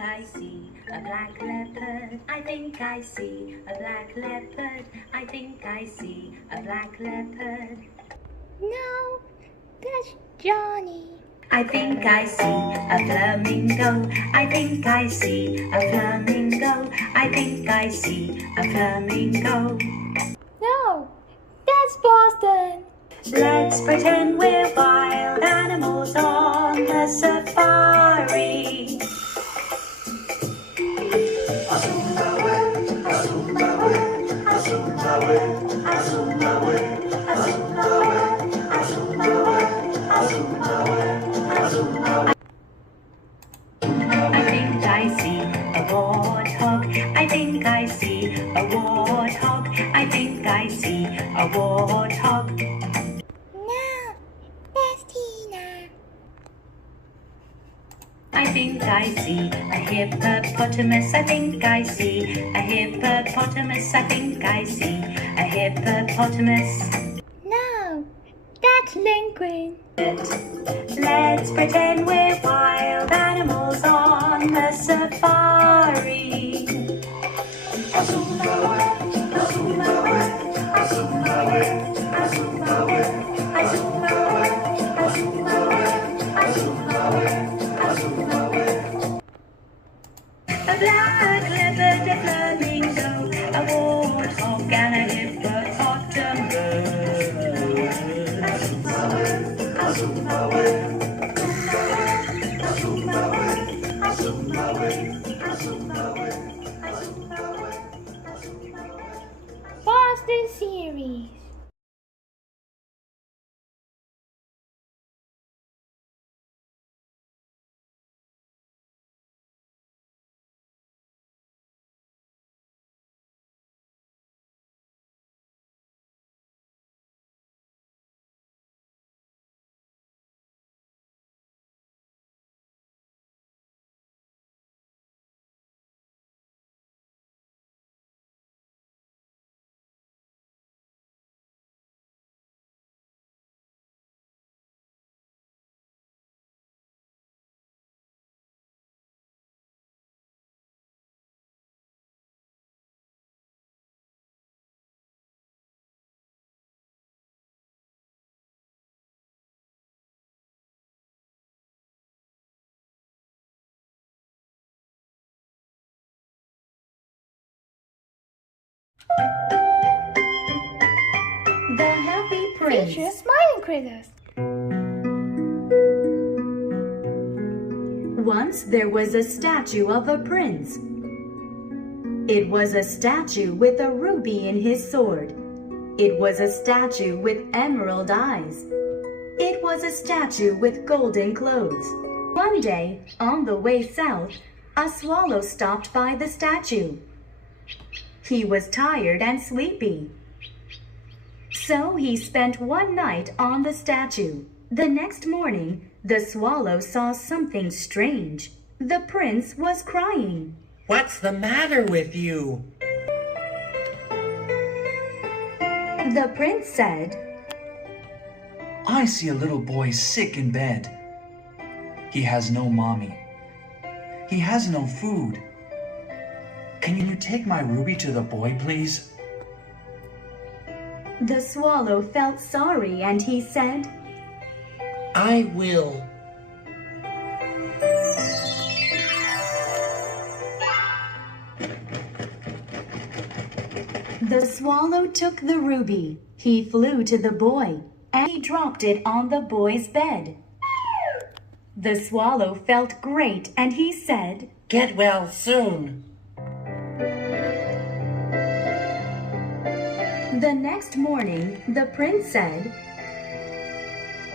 I see a black leopard. I think I see a black leopard. I think I see a black leopard. No, that's Johnny. I think I see a flamingo. I think I see a flamingo. I think I see a flamingo. No, that's Boston. Let's pretend we're wild animals on the safari. I think I see a warthog. I think I see a warthog. I think I see a warthog. No, that's Tina. I think I see a hippopotamus. I think I see a hippopotamus. I think I see a hippopotamus. No, that's Lincoln. Let's pretend we're wild animals on the safari. A black leopard, a flamingo, a warthog, and a hippopotamus. Boston series. The Happy Prince. Features smiling critters. Once there was a statue of a prince. It was a statue with a ruby in his sword. It was a statue with emerald eyes. It was a statue with golden clothes. One day, on the way south, a swallow stopped by the statue. He was tired and sleepy. So he spent one night on the statue. The next morning, the swallow saw something strange. The prince was crying. What's the matter with you? The prince said, I see a little boy sick in bed. He has no mommy. He has no food. Can you take my ruby to the boy, please? The swallow felt sorry and he said, I will. The swallow took the ruby. He flew to the boy and he dropped it on the boy's bed. The swallow felt great and he said, Get well soon. The next morning, the prince said,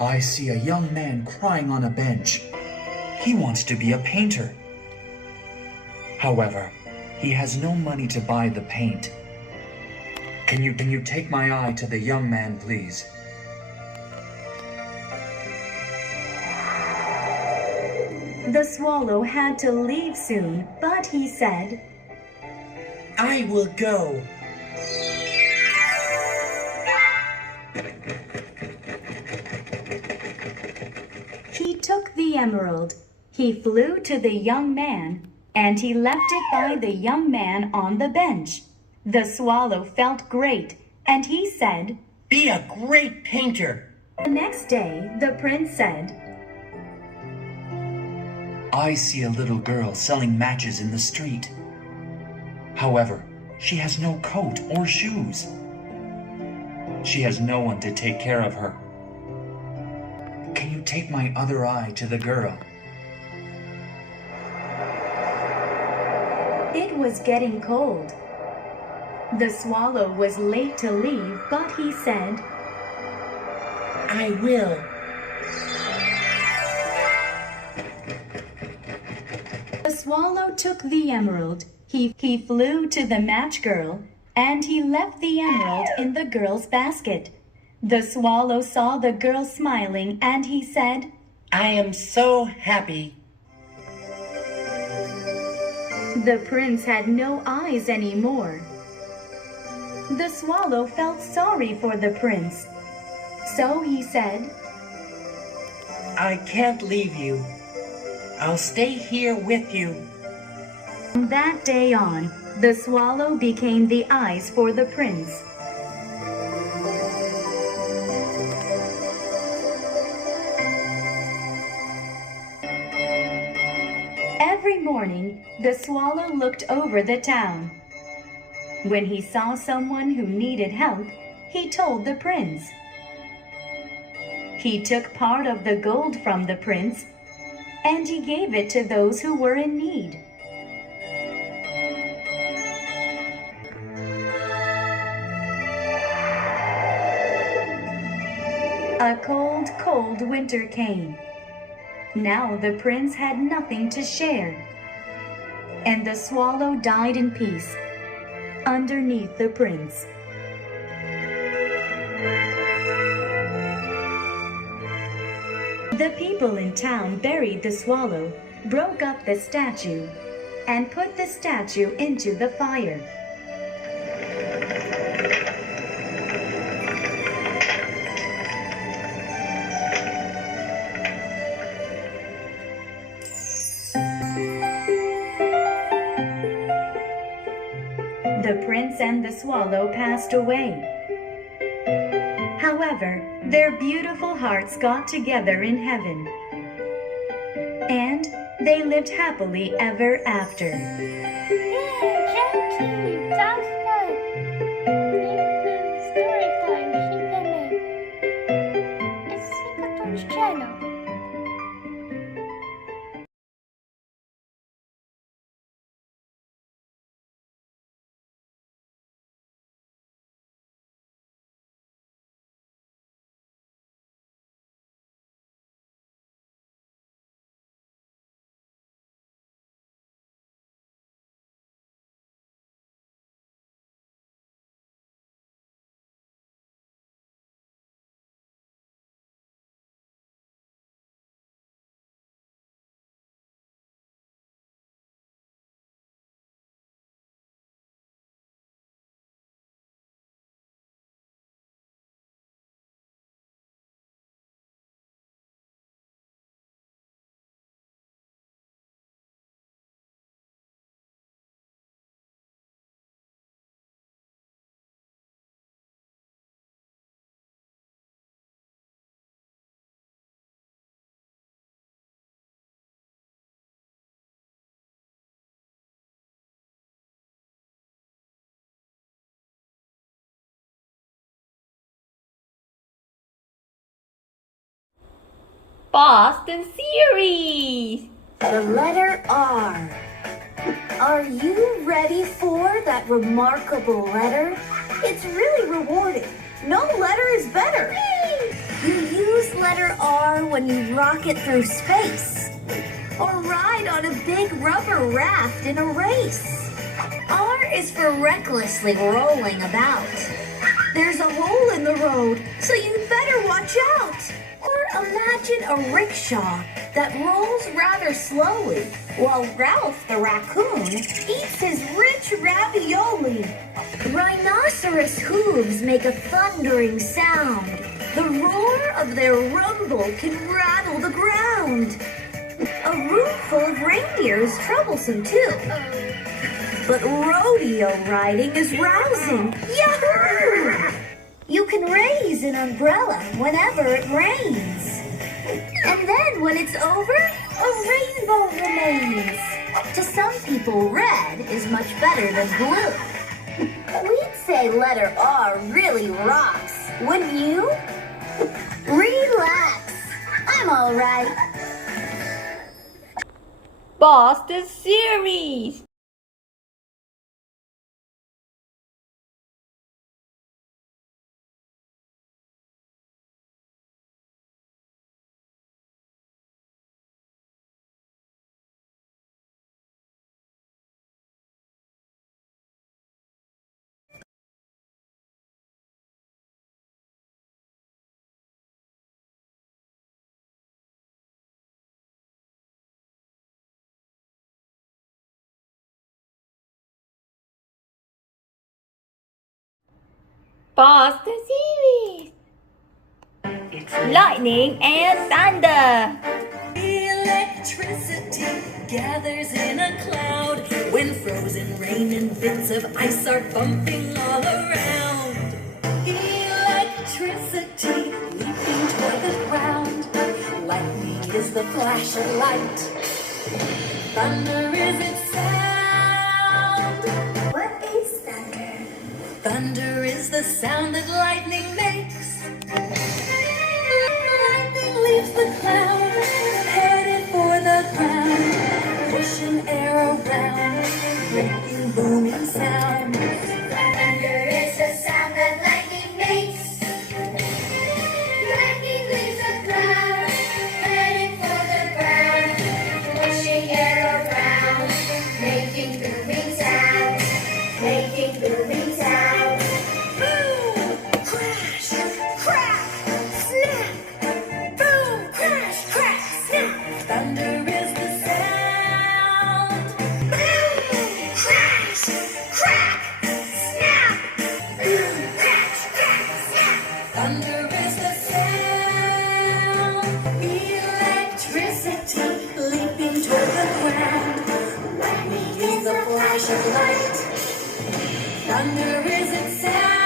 I see a young man crying on a bench. He wants to be a painter. However, he has no money to buy the paint. Can you take my eye to the young man, please? The swallow had to leave soon, but he said, I will go. He took the emerald. He flew to the young man and he left it by the young man on the bench. The swallow felt great, and he said, Be a great painter. The next day, the prince said, I see a little girl selling matches in the street. However, she has no coat or shoes. She has no one to take care of her. Can you take my other eye to the girl? It was getting cold. The swallow was late to leave, but he said, I will. The swallow took the emerald. He flew to the match girl, and he left the emerald in the girl's basket. The swallow saw the girl smiling, and he said, I am so happy. The prince had no eyes anymore. The swallow felt sorry for the prince. So he said, I can't leave you. I'll stay here with you. From that day on, the swallow became the eyes for the prince. Every morning, the swallow looked over the town. When he saw someone who needed help, he told the prince. He took part of the gold from the prince, and he gave it to those who were in need. A cold, cold winter came. Now the prince had nothing to share, and the swallow died in peace underneath the prince. The people in town buried the swallow, broke up the statue, and put the statue into the fire. The prince and the swallow passed away. However, their beautiful hearts got together in heaven, and they lived happily ever after. Yay, Jackie! That's fun! Story time, May. It's Singatoons Channel. Boston series. The letter R. Are you ready for that remarkable letter? It's really rewarding. No letter is better. You use letter R when you rocket through space, or ride on a big rubber raft in a race. R is for recklessly rolling about. There's a hole in the road, so you better watch out. Or imagine a rickshaw that rolls rather slowly while Ralph the raccoon eats his rich ravioli. Rhinoceros hooves make a thundering sound. The roar of their rumble can rattle the ground. A room full of reindeer is troublesome too. But rodeo riding is rousing. Yahoo! You can raise an umbrella whenever it rains. And then when it's over, a rainbow remains. To some people, red is much better than blue. We'd say letter R really rocks, wouldn't you? Relax. I'm all right. Boston series. Boston series. Lightning and thunder. Electricity gathers in a cloud when frozen rain and bits of ice are bumping all around. Electricity leaping toward the ground. Lightning is the flash of light. Thunder is its sound. What is thunder? Thunder is the sound that lightning makes. Lightning leaves the cloud, headed for the ground, pushing air around, making booming sound. Thunder is the sound that lightning makes. Lightning leaves the cloud, heading for the ground, pushing air around, making booming sound, making booming sound. Boom, crash, crack, snap. Boom, crash, crack, snap. Thunder is the sound. Boom, crash, crack, snap. Boom, crash, crack, snap. Thunder is the sound. Electricity leaping toward the ground. Lightning is a flash of light. Thunder is its sound.